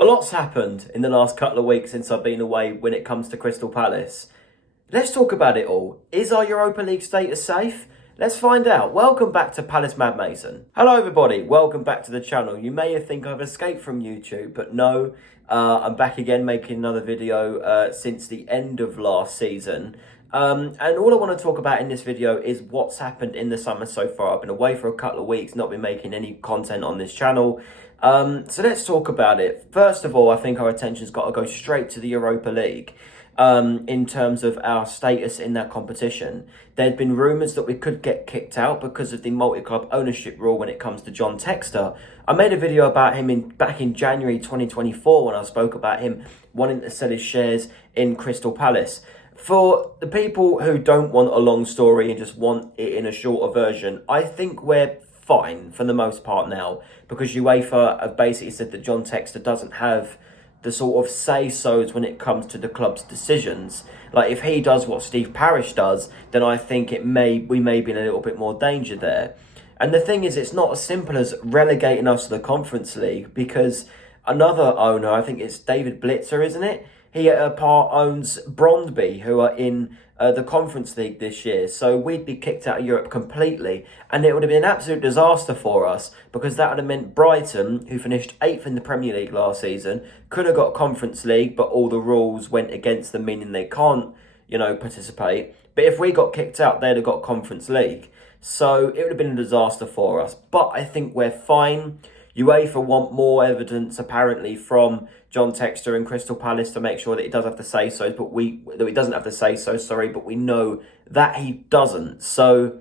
A lot's happened in the last couple of weeks since I've been away when it comes to Crystal Palace. Let's talk about it all. Is our Europa League status safe? Let's find out. Welcome back to Palace Mad Mason. Hello everybody, welcome back to the channel. You may think I've escaped from YouTube, but no, I'm back again making another video since the end of last season. And all I want to talk about in this video is what's happened in the summer so far. I've been away for a couple of weeks, not been making any content on this channel. So let's talk about it. First of all, I think our attention's got to go straight to the Europa League. In terms of our status in that competition. There'd been rumours that we could get kicked out because of the multi-club ownership rule when it comes to John Textor. I made a video about him back in January 2024 when I spoke about him wanting to sell his shares in Crystal Palace. For the people who don't want a long story and just want it in a shorter version, I think we're fine for the most part now, because UEFA have basically said that John Textor doesn't have the sort of say-sos when it comes to the club's decisions. Like, if he does what Steve Parish does, then I think we may be in a little bit more danger there. And the thing is, it's not as simple as relegating us to the Conference League, because another owner, I think it's David Blitzer, isn't it? He part owns Brondby, who are in the Conference League this year. So we'd be kicked out of Europe completely. And it would have been an absolute disaster for us, because that would have meant Brighton, who finished 8th in the Premier League last season, could have got Conference League, but all the rules went against them, meaning they can't, participate. But if we got kicked out, they'd have got Conference League. So it would have been a disaster for us. But I think we're fine. UEFA want more evidence, apparently, from John Textor and Crystal Palace to make sure that he does have to say so, but he doesn't have to say so, but we know that he doesn't. So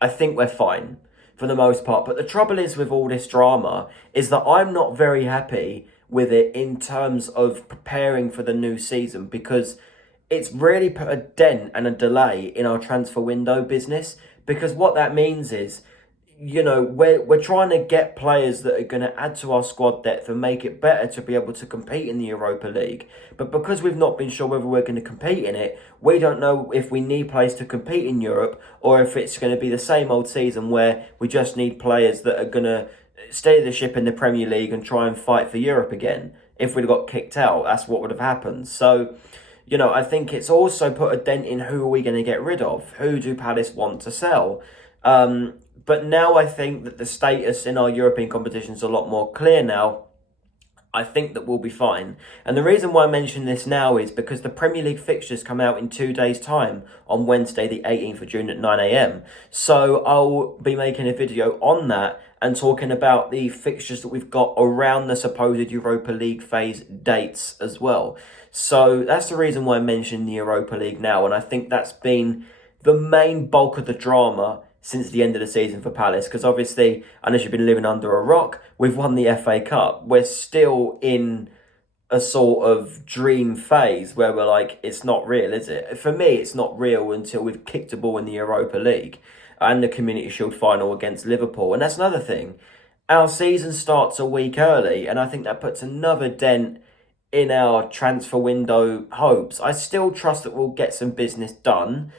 I think we're fine for the most part. But the trouble is with all this drama is that I'm not very happy with it in terms of preparing for the new season, because it's really put a dent and a delay in our transfer window business. Because what that means is, we're trying to get players that are going to add to our squad depth and make it better to be able to compete in the Europa League. But because we've not been sure whether we're going to compete in it, we don't know if we need players to compete in Europe, or if it's going to be the same old season where we just need players that are going to steady the ship in the Premier League and try and fight for Europe again. If we'd got kicked out, that's what would have happened. So, I think it's also put a dent in who are we going to get rid of? Who do Palace want to sell? But now I think that the status in our European competition is a lot more clear now. I think that we'll be fine. And the reason why I mention this now is because the Premier League fixtures come out in 2 days' time on Wednesday, the 18th of June at 9 AM. So I'll be making a video on that and talking about the fixtures that we've got around the supposed Europa League phase dates as well. So that's the reason why I mentioned the Europa League now. And I think that's been the main bulk of the drama since the end of the season for Palace, because obviously, unless you've been living under a rock, we've won the FA Cup. We're still in a sort of dream phase where we're like, it's not real, is it? For me, it's not real until we've kicked a ball in the Europa League and the Community Shield final against Liverpool. And that's another thing. Our season starts a week early, and I think that puts another dent in our transfer window hopes. I still trust that we'll get some business done,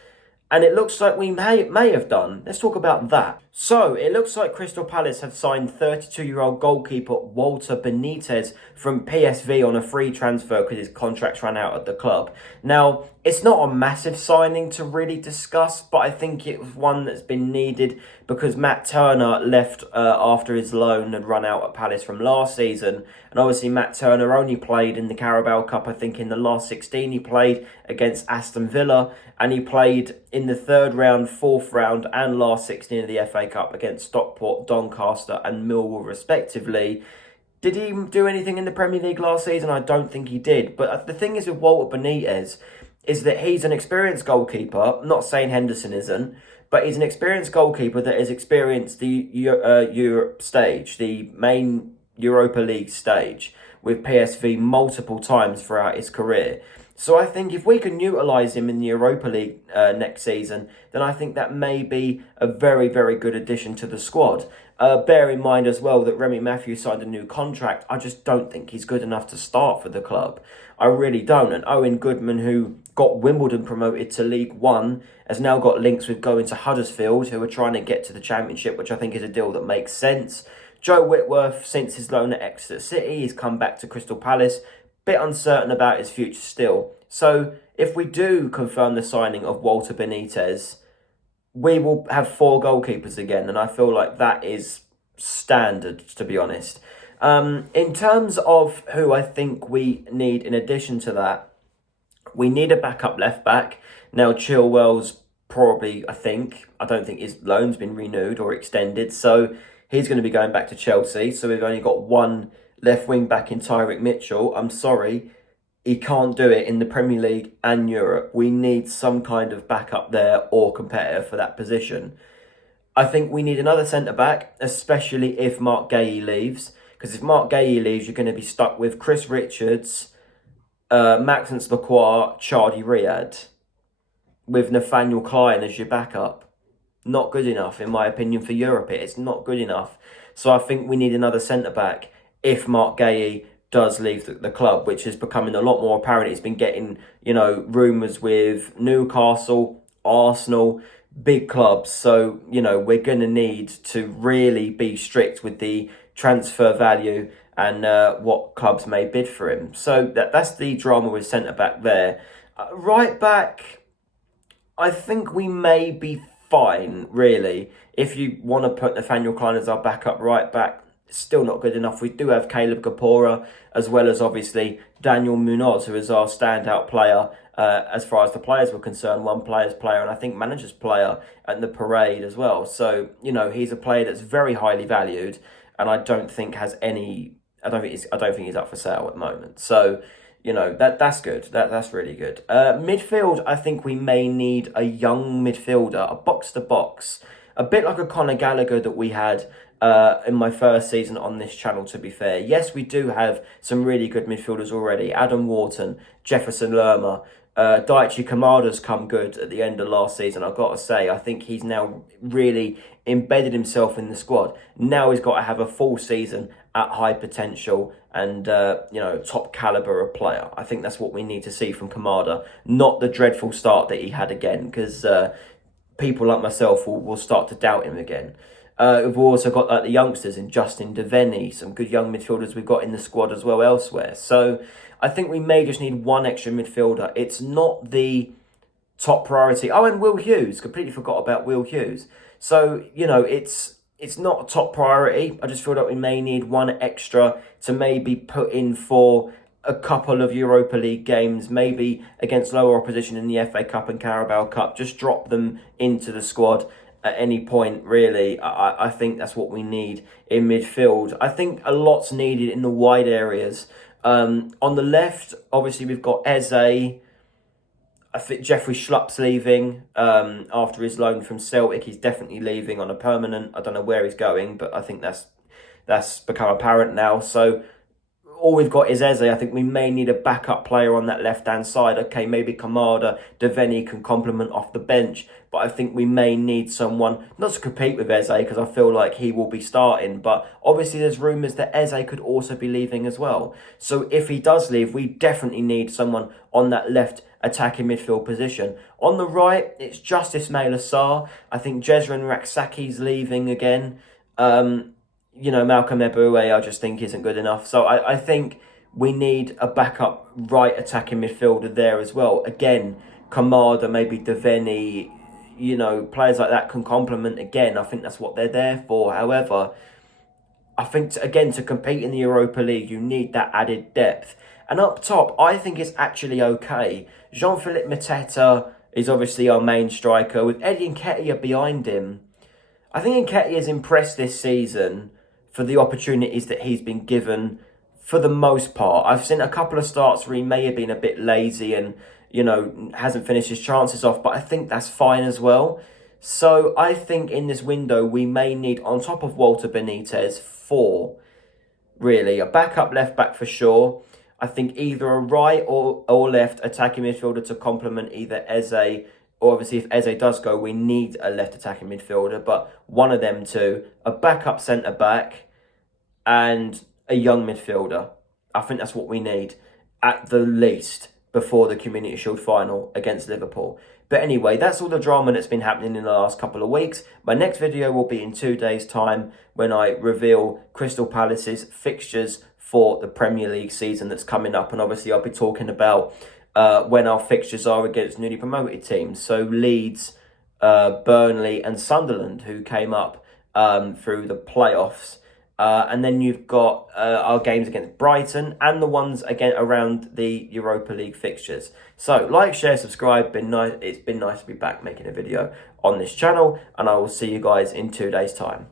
and it looks like we may have done. Let's talk about that. So, it looks like Crystal Palace have signed 32-year-old goalkeeper Walter Benitez from PSV on a free transfer because his contract's ran out at the club. Now, it's not a massive signing to really discuss, but I think it was one that's been needed because Matt Turner left after his loan had run out at Palace from last season. And obviously, Matt Turner only played in the Carabao Cup, I think in the last 16 he played against Aston Villa, and he played in the 3rd round, 4th round and last 16 of the FA Cup against Stockport, Doncaster and Millwall respectively. Did he do anything in the Premier League last season? I don't think he did. But the thing is with Walter Benitez is that he's an experienced goalkeeper. I'm not saying Henderson isn't, but he's an experienced goalkeeper that has experienced the Europe stage, the main Europa League stage, with PSV multiple times throughout his career. So I think if we can utilise him in the Europa League next season, then I think that may be a very, very good addition to the squad. Bear in mind as well that Remy Matthews signed a new contract. I just don't think he's good enough to start for the club. I really don't. And Owen Goodman, who got Wimbledon promoted to League One, has now got links with going to Huddersfield, who are trying to get to the Championship, which I think is a deal that makes sense. Joe Whitworth, since his loan at Exeter City, he's come back to Crystal Palace. Bit uncertain about his future still. So if we do confirm the signing of Walter Benitez, we will have 4 goalkeepers again, and I feel like that is standard, to be honest. In terms of who I think we need in addition to that, we need a backup left back. Now, Chilwell's probably, I don't think his loan's been renewed or extended, so he's going to be going back to Chelsea. So we've only got one left wing back in Tyrick Mitchell. I'm sorry, he can't do it in the Premier League and Europe. We need some kind of backup there or competitor for that position. I think we need another centre-back, especially if Mark Guéhi leaves. Because if Mark Guéhi leaves, you're going to be stuck with Chris Richards, Maxence Lacroix, Chardy Riyad, with Nathaniel Klein as your backup. Not good enough, in my opinion, for Europe. It's not good enough. So I think we need another centre-back if Mark Guéhi does leave the club, which is becoming a lot more apparent. He's been getting, rumours with Newcastle, Arsenal, big clubs. So, we're going to need to really be strict with the transfer value and what clubs may bid for him. So that's the drama with centre-back there. Right back, I think we may be fine, really. If you want to put Nathaniel Klein as our backup right back, still not good enough. We do have Caleb Kapora, as well as obviously Daniel Munoz, who is our standout player as far as the players were concerned. One player's player, and I think manager's player at the parade as well. So, he's a player that's very highly valued, and I don't think has any. I don't think he's up for sale at the moment. So, that's good. That's really good. Midfield, I think we may need a young midfielder, a box to box, a bit like a Conor Gallagher that we had in my first season on this channel, to be fair. Yes, we do have some really good midfielders already. Adam Wharton, Jefferson Lerma, Daichi Kamada's come good at the end of last season. I've got to say, I think he's now really embedded himself in the squad. Now he's got to have a full season at high potential and, top caliber of player. I think that's what we need to see from Kamada, not the dreadful start that he had again, because people like myself will start to doubt him again. We've also got the youngsters in Justin Devenny, some good young midfielders we've got in the squad as well elsewhere. So I think we may just need one extra midfielder. It's not the top priority. Oh, and Will Hughes. Completely forgot about Will Hughes. So, it's not a top priority. I just feel that we may need one extra to maybe put in for a couple of Europa League games, maybe against lower opposition in the FA Cup and Carabao Cup. Just drop them into the squad at any point, really. I think that's what we need in midfield. I think a lot's needed in the wide areas. On the left, obviously, we've got Eze. I think Jeffrey Schlupp's leaving after his loan from Celtic. He's definitely leaving on a permanent. I don't know where he's going, but I think that's become apparent now. So all we've got is Eze. I think we may need a backup player on that left-hand side. Okay, maybe Kamada, Devenny can complement off the bench, but I think we may need someone, not to compete with Eze, because I feel like he will be starting, but obviously there's rumours that Eze could also be leaving as well. So if he does leave, we definitely need someone on that left attacking midfield position. On the right, it's just Ismail Assar. I think Jezran Raksaki's leaving again. Malcolm Eboué, I just think isn't good enough. So I think we need a backup right attacking midfielder there as well. Again, Kamada, maybe Devenny, players like that can complement again. I think that's what they're there for. However, I think, to compete in the Europa League, you need that added depth. And up top, I think it's actually okay. Jean-Philippe Mateta is obviously our main striker, with Eddie Nketiah behind him. I think Nketiah has impressed this season for the opportunities that he's been given for the most part. I've seen a couple of starts where he may have been a bit lazy and, hasn't finished his chances off, but I think that's fine as well. So I think in this window, we may need, on top of Walter Benitez, 4, really. A backup left back for sure. I think either a right or left attacking midfielder to complement either Eze, or obviously if Eze does go, we need a left attacking midfielder, but one of them two, a backup centre-back and a young midfielder. I think that's what we need, at the least. before the Community Shield final against Liverpool. But anyway, that's all the drama that's been happening in the last couple of weeks. My next video will be in 2 days' time when I reveal Crystal Palace's fixtures for the Premier League season that's coming up. And obviously I'll be talking about when our fixtures are against newly promoted teams. So Leeds, Burnley and Sunderland, who came up through the playoffs. And then you've got our games against Brighton and the ones again around the Europa League fixtures. So like, share, subscribe. It's been nice to be back making a video on this channel, and I will see you guys in 2 days' time.